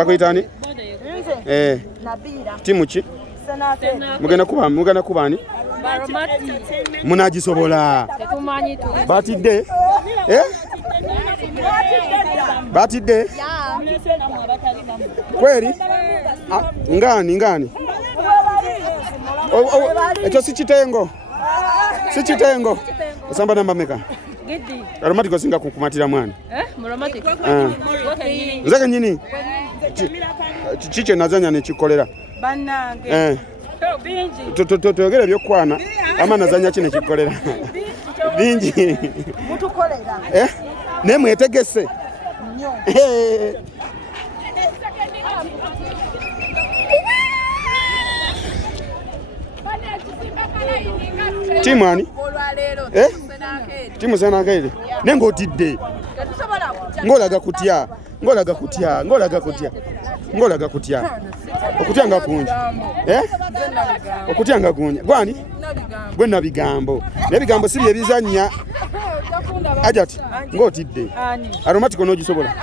Bakuyitani? Nabira. Timu ki? Mugenda kubani? Baromati. Munagisobola. Tetumanyi tu. Batidde? Batidde? Kweli? Ngani? Ekyo si kitengo. Si kitengo. Osamba namba meka? Gidi. Baromati kosinga kukumatira mwana. Baromati. Nze kenyini. Kiki nazanya nekikolera? Bannange. Tuyogere byokwana ama nazanya kino kikolera bingi Mutukolera. Ne mwetegese Nnyo. Timu ani? Timu Senakeri. Nengo otidde. Ngolaga kutya. Okutya nga kunji. Okutya nga kunji. Gwani? Gwe nabigambo. Nebigambo si bye bizanya. Ajati ng'otidde. Aromatiko n'ogisobola.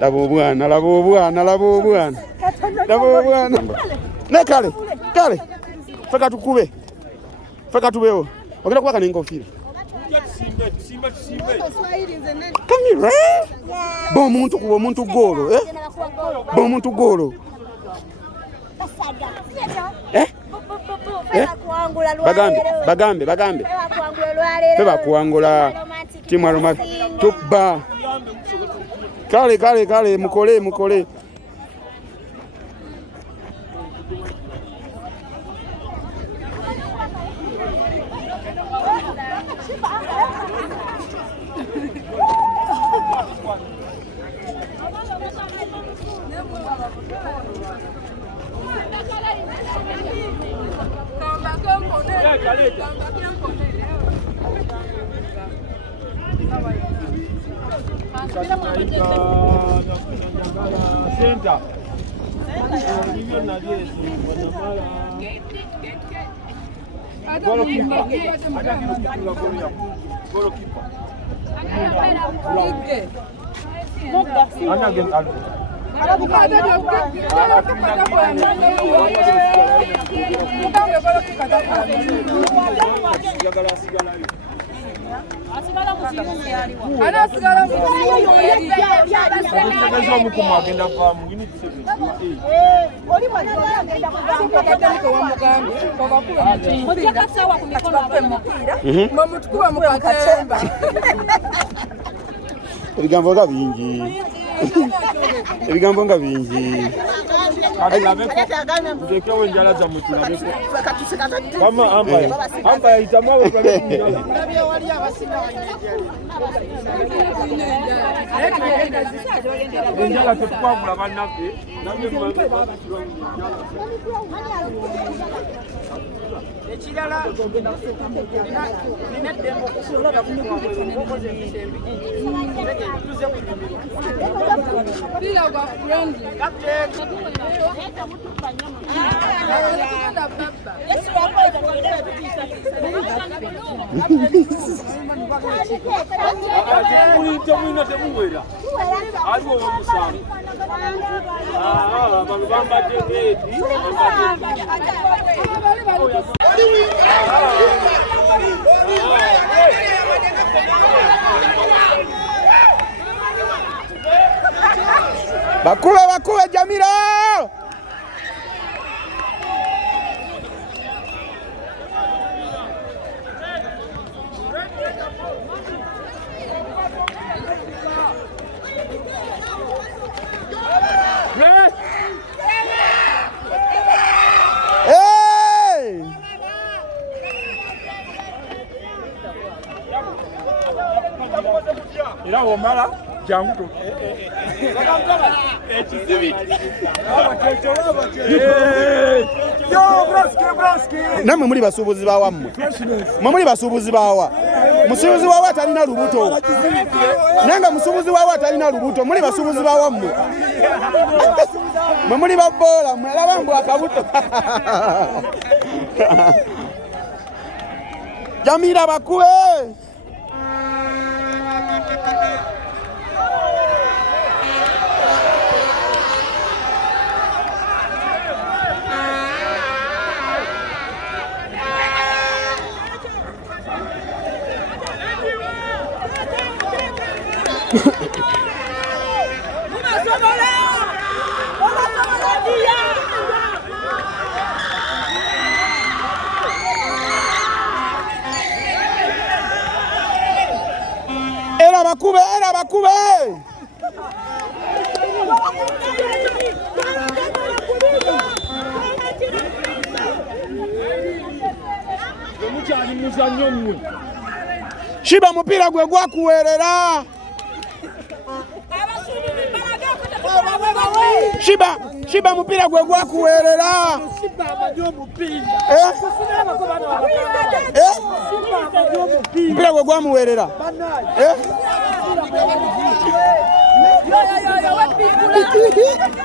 Laba obwana. Ne kale. Feka tukube. Feka tubewo. Ogenda kuwaka n'enkofiira. Kamira. Bomuntu kuba omuntu golo, Bomuntu golo. Bagambe. Feba kuangula. Timu Aromati. Tukba. Kale mukole. Center. Ebigambo nga bingi. Ndekewe njala za mtu na beko. Kama amba itamwa kwa beko. Njala tukwagula bannaffe nabyo mbanze ekirala ninedembo kusobola kukoze ebisembi tuze bila kwa friend Yesu Bakube Jamila. Ila omala jangu namwe muli basuubuzi bawammwe muri basuubuzi bawa musuubuzi wawa atalina lubuto nanga musuubuzi wawa atalina lubuto muri basuubuzi bawammwe muri babola mwalaba mbu akabuto Jamila bakube Era bakube. Shiba mupira gwe gwakuwerera. Shiba mupira gwe gwakuwerera. Mupira gwe gwamuwerera.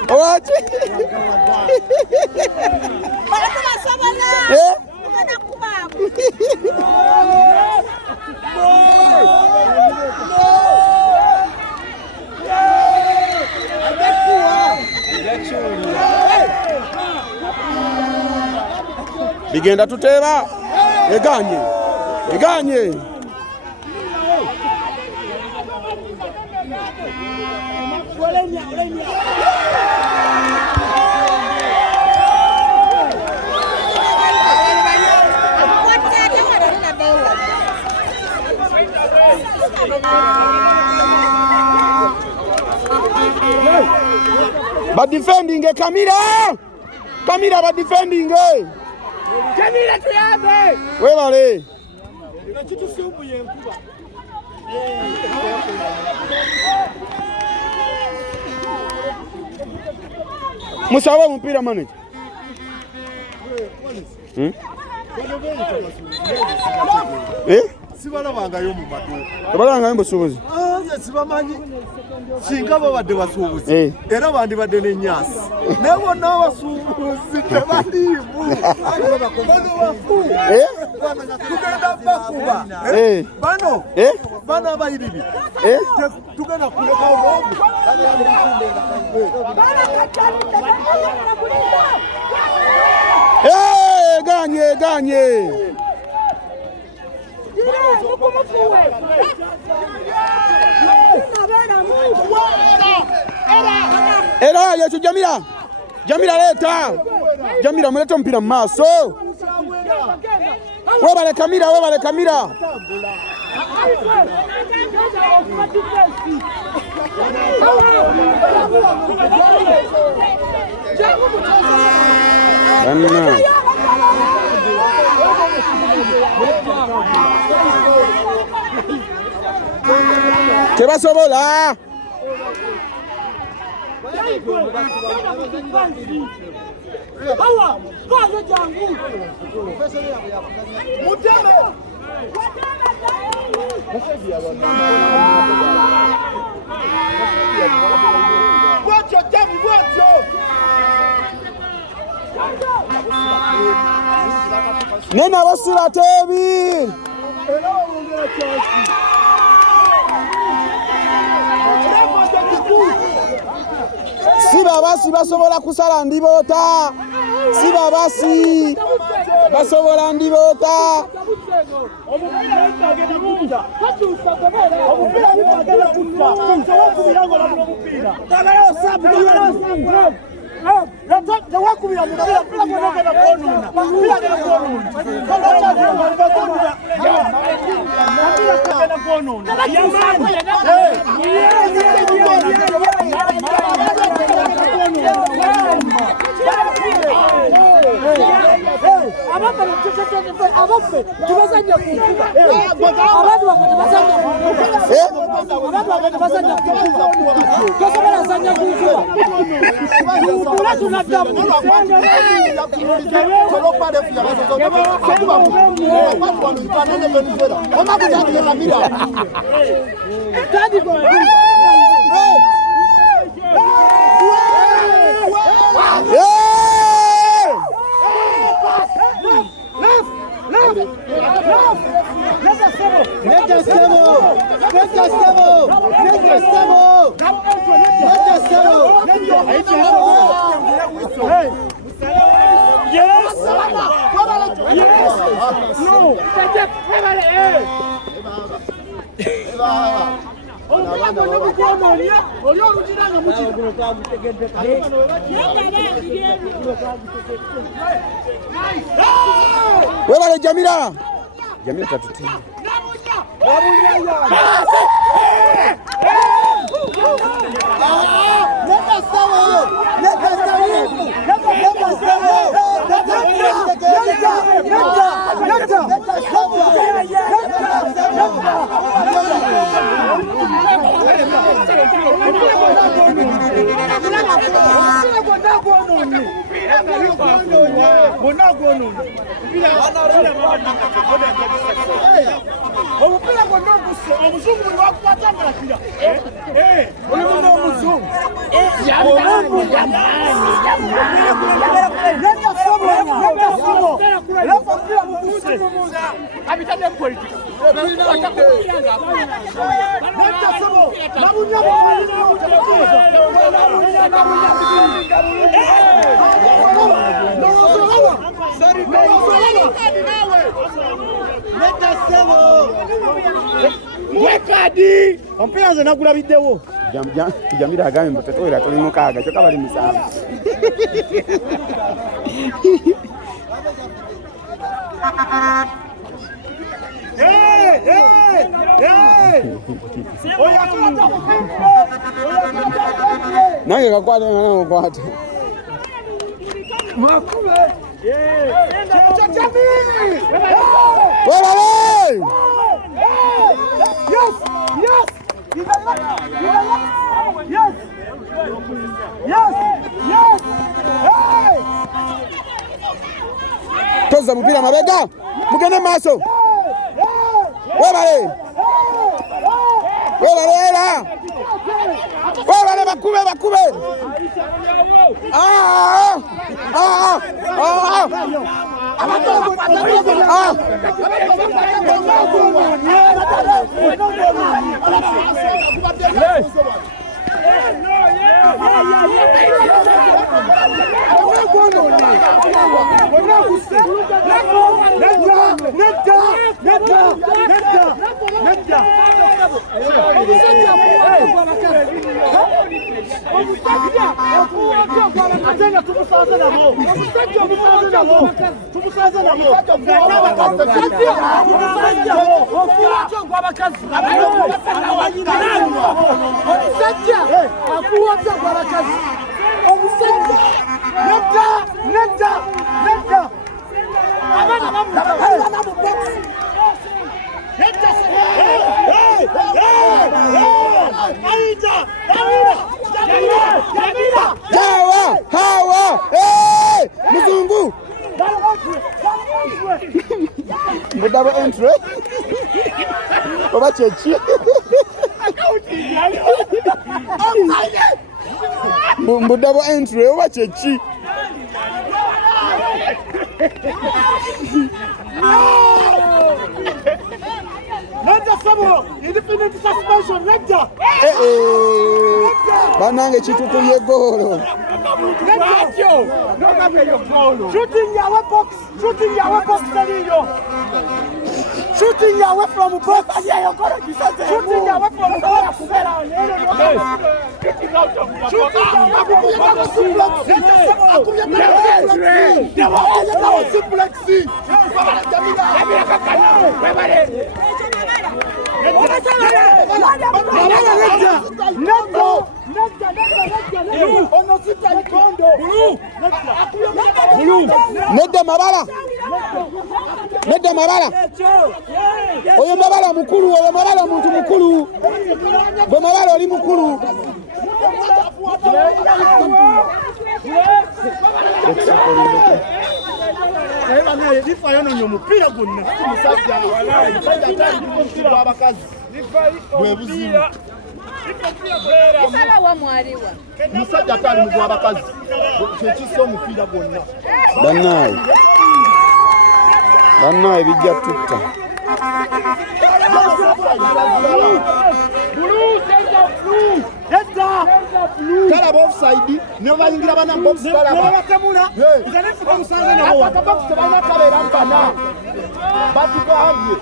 What? Bigenda tuteba eganye ba defending Kamira ba defending Kamira tuyabe webale musawa mpira manager Sibalabanga mu maduuka. Tabalanga mbusubuzi. Sibamanyi. Singa babadde basuubuzi. Era bandibadde n'ennyasi. Naye bonna abasuubuzi tebaliimu. Tugenda bakuba. Bano. Bano abayiribi. Tugenda kulekawo n'omu. Ganye. Era yesu Jamila leta. Jamila muleta mpira maso. Webale Kamira. Banna. Tebasobola. Nena basula tebi. Sibabasi basobola kusala ndibota. Sibabasi basobola ndibota. Webale Jamila. Jamila tatutia. Mwekadi ompira nze nagula video Jamila agambye mtoto era tuli mukaaga kyokka bali musanvu. Nange kakwate nga namukwata. Webale! Toza mupira mabega mugende maaso. Webale bakube Hawa mzungu double entry oba chechi double entry oba chechi indefinite suspension Raja. Banange chitukuye golo. Shooting your box, Danilo. Shooting your from box. Shooting your from box. Nedda mabala oyo mabala mukulu oyo mabala muntu mukulu gwe mabala oli mukulu musajja atali mugwa abakazi kyekisa omupiira gwonna bannaye bijja tutta talaba offside ne bayingira bana box talaba batugambye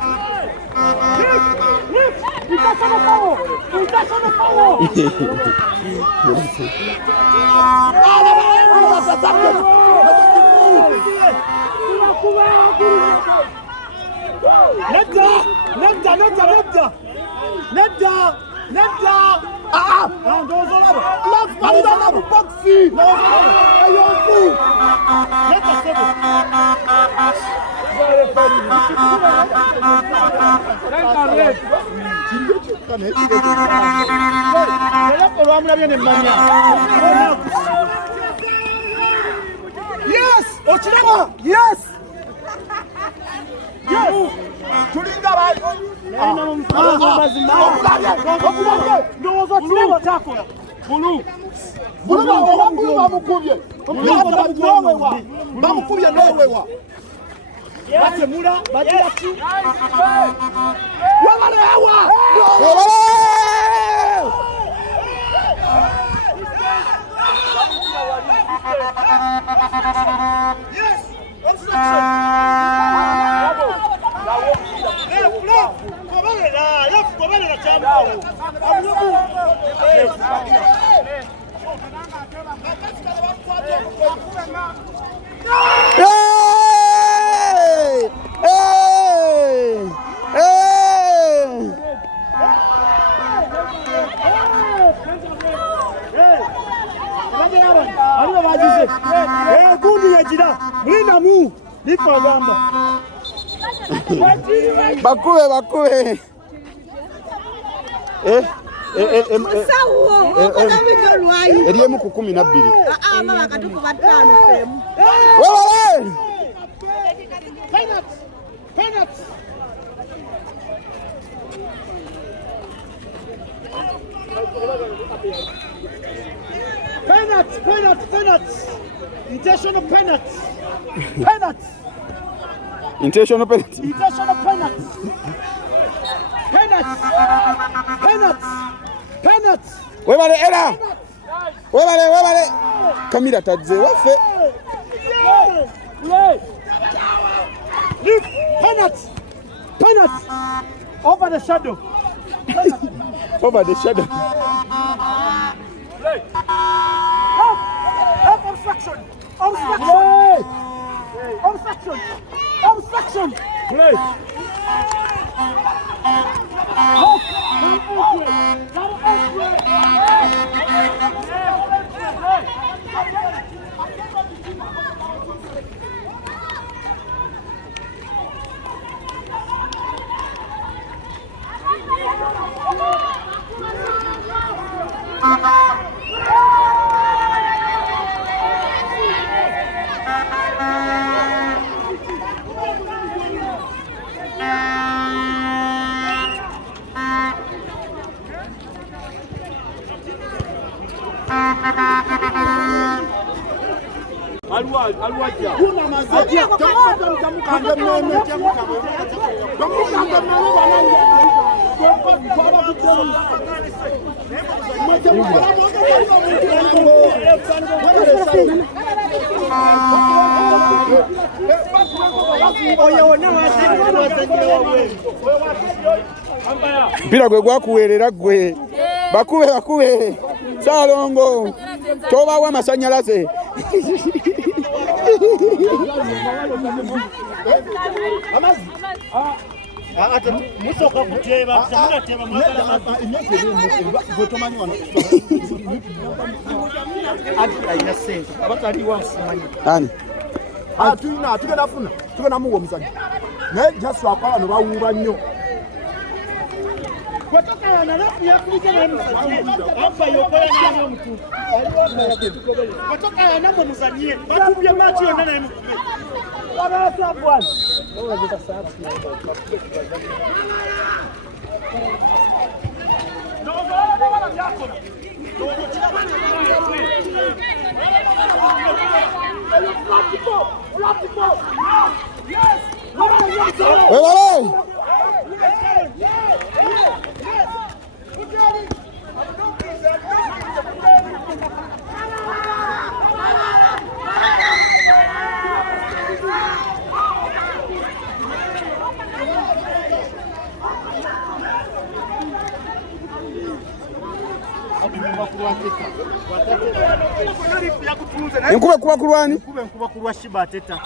Yes! Ochirama! Yes! Yes! Tulinga bali. Bamukubye nowewa. Batemula bagira ki? Wabalewa! Yes! Obstruction! Bakube. Eriemu ku 12. Mama katukuba 5 femu. Penalty. Intentional penalty. Webale era. Webale. Kamira tadze wafe. Penalty. Over the shadow. Obstruction. Play. Mpira gwe gwakuweerera gwe. Bakube. Salongo. Tobawa amasanyalaze. Musoka kuteba, mutateba mwagala gwetomani wano. Ati aina sente. Batali wansimanyi. Ani? Tugenda muwa omusajja. Naye jasu akwala ne bawuuba nnyo. Kwatoka na rafu ya kulika na msajie. Hapa yokola ndani ya mtu. Kwatoka ya namo msajie. Batubye machi yona na mtu. Bana sabwan. Wewe unataka sababu. Enkuba kuba kulwani? Enkuba kulwa Shiba Teta.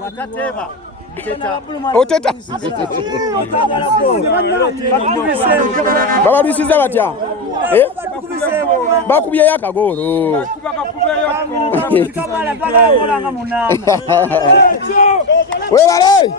Watateba. Oteta. Baba lusiza batya. Bakubye yakagoro. Webale.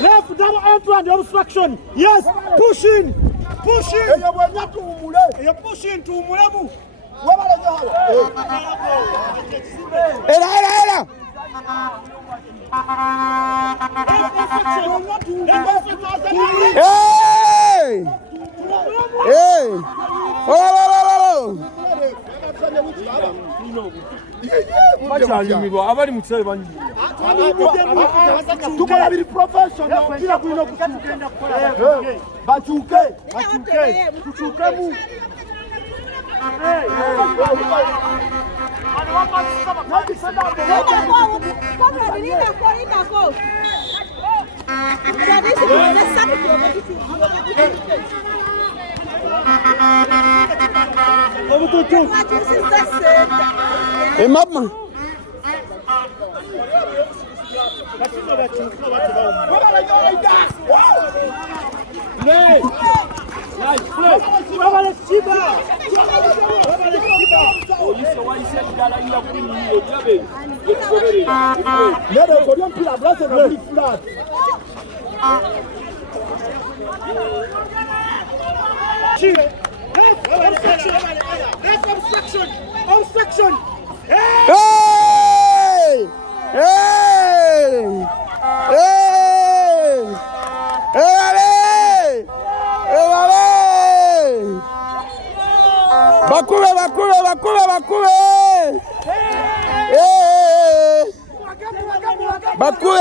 Left, double entry and obstruction. Yes, pushing. You're pushing to Mulemu. Era. Abali mu kisale banyi. Tukola biri professional. Kila kuino kutenda kukola. Bachuke. Kuchukemu. Mama. Obstruction. Bakube.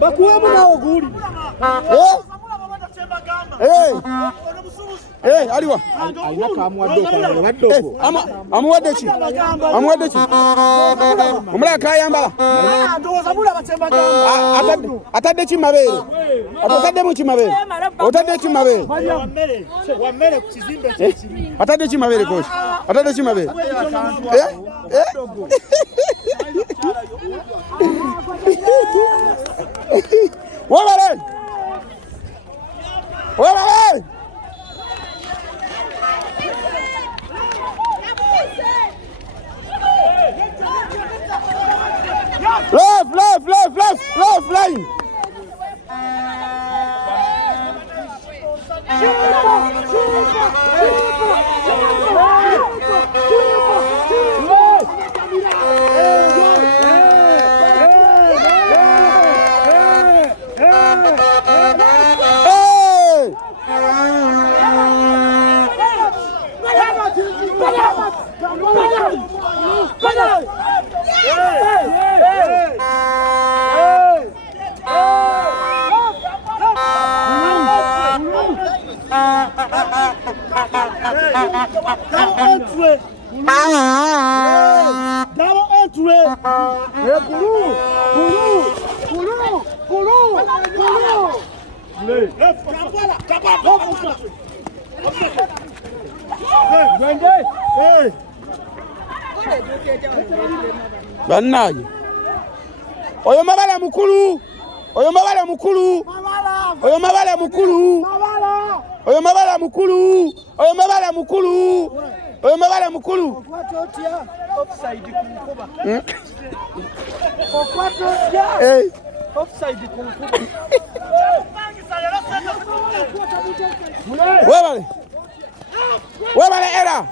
Bakuwemu nawo guli. Aliwa. Ainaka amuwadde amuwadde ki? Omulala kayambala. Ndowooza mula batemba gamba. Atadde ki mabeere? Ataddemu ki mabeere? Otadde ki mabeere? Wa mmere ku kizimbe ky'ekibi. Atadde ki mabeere kochi? Atadde ki mabeere? Wabale! Left line. Bannaye oyo mabala mukulu, oyo mabala mukulu, oyo mabala mukulu, oyo mabala mukulu, oyo mabala mukulu, oyo mabala mukulu. Offside kunkuba. Offside kunkuba. Webale. Webale era.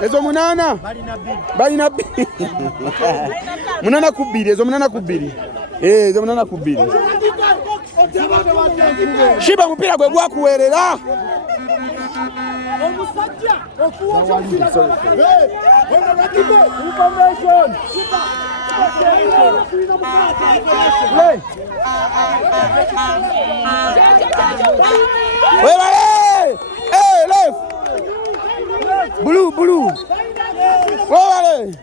Ezo munana balina bbiri munana kubiri, ezo munana kubiri, ezo munana kubiri. Shiba mupira gwe gwakuwerera. Omusajja okuwa Webale! Hey, left! Blue, blue! Webale!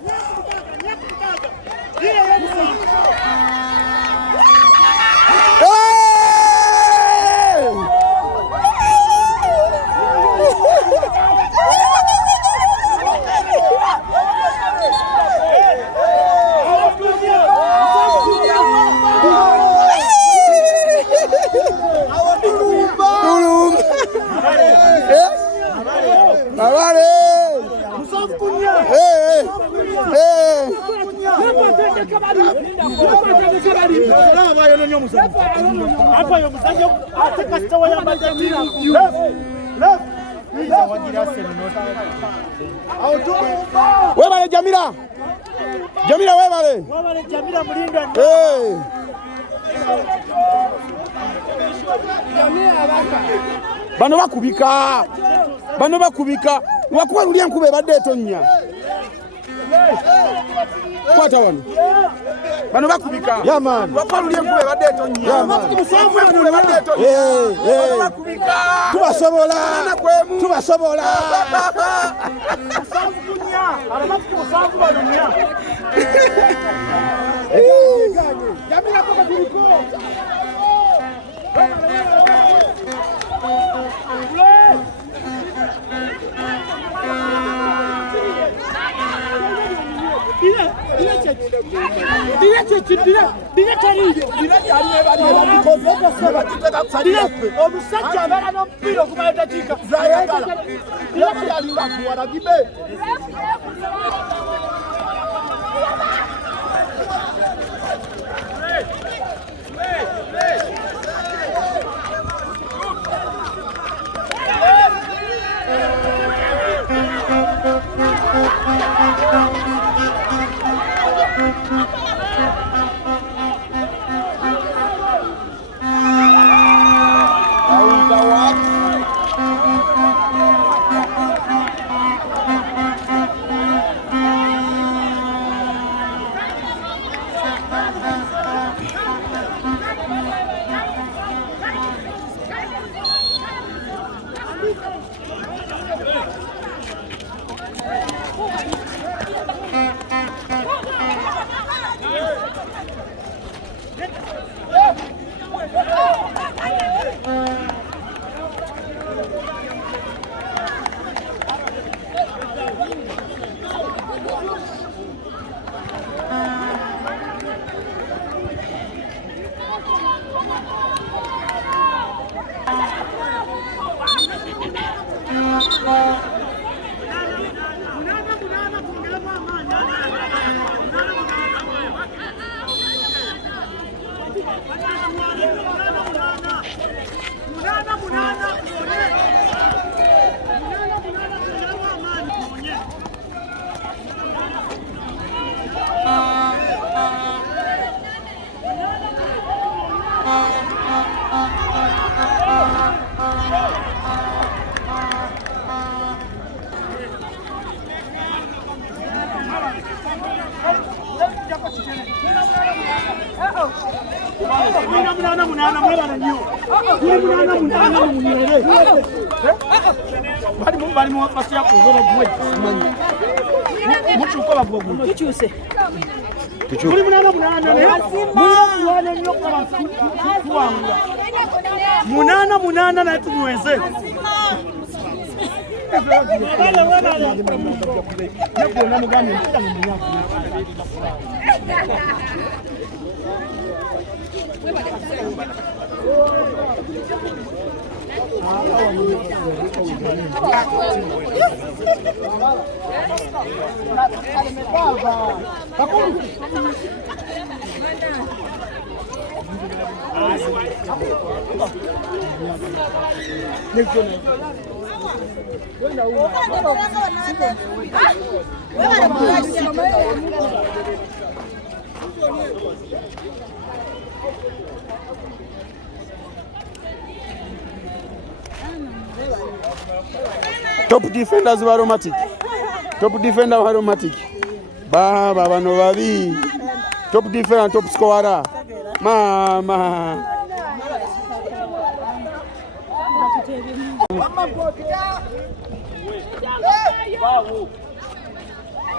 Webale Jamila! Jamila webale! Webale Jamila mulinda. Bano bakubika. Bano bakubika. Wakuba lulia nkube ebadde etonnya. Kwata wano. Bano bakubika. Yaman. Wakuba lulia nkube ebadde etonnya. Yaman. Bakubika. Tubasobola. Tubasobola. Jamila kwa kuliko. Omusajja abeera n'omupiira okumala eddakiika z'ayagala. Alinga kuwala gibe. munana mwebala nnyo. Tuli munana munyerere. Bali mu wafasi yako obwo bwe simanyi. Mukyuka bagwo. Tukyuse. Tuli munana naye. Munana nnyo kwa tuwangula. Munana naye tumweze. Top defenders wa Aromatic. Top defender wa Aromatic. Baba bano babi. Top defender, top scorer. Mama.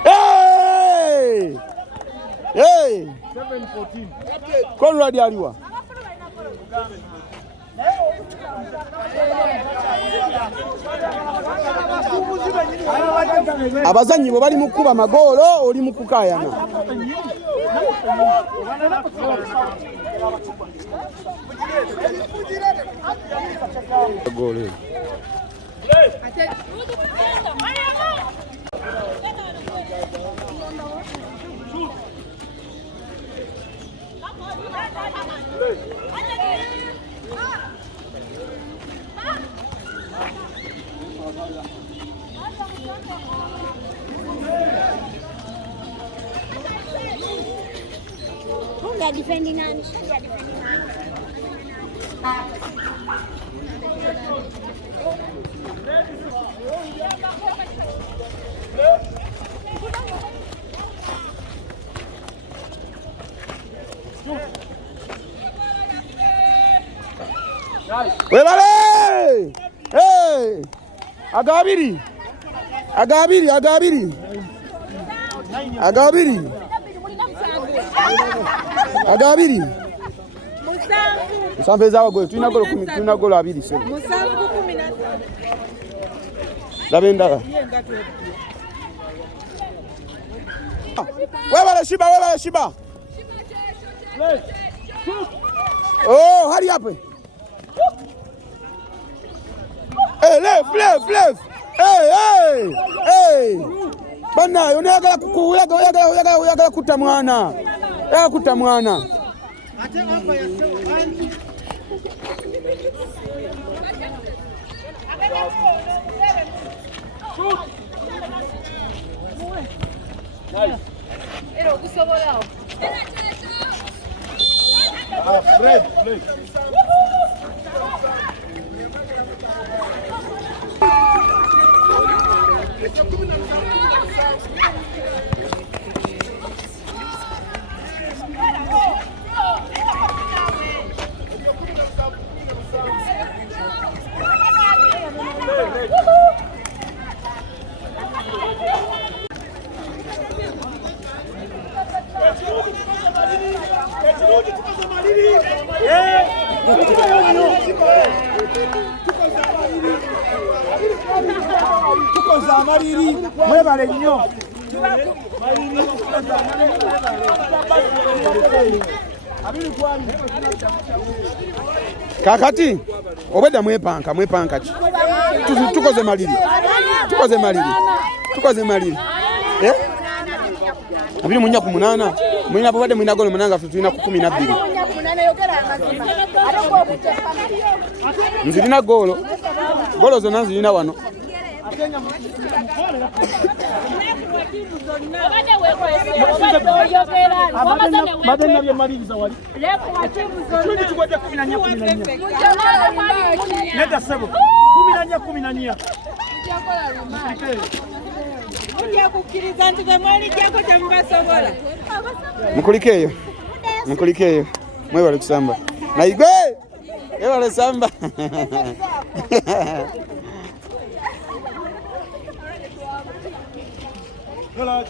Hey! Hey! 7-14. Conrad aliwa. Abazanyi bo bali mukuba magolo oli mukukayana. Gole. Defending nani? Webale! Hey! Agabiri. Musanvu ezawa gwe tulina golo 2 sebo. Musanvu 15. Labendala. Webale Shiba. Oh, hurry up. Hey, left. Hey. Bana, unayagala kuyagala kutta mwana. Kutta mwana. Ate hapa ya Era okusobola. Fred. Tukoza amaliri mwebale nnyo. Kakati obwedda mwepanka ki tukoze maliri abiri munya ku 8 mwina bwedde mwina golo 8 nga tulina ku 12 nzirina golo zonna nzirina wano. Mukulikeeyo mwebale kusamba. Maigwe wale Samba Hello.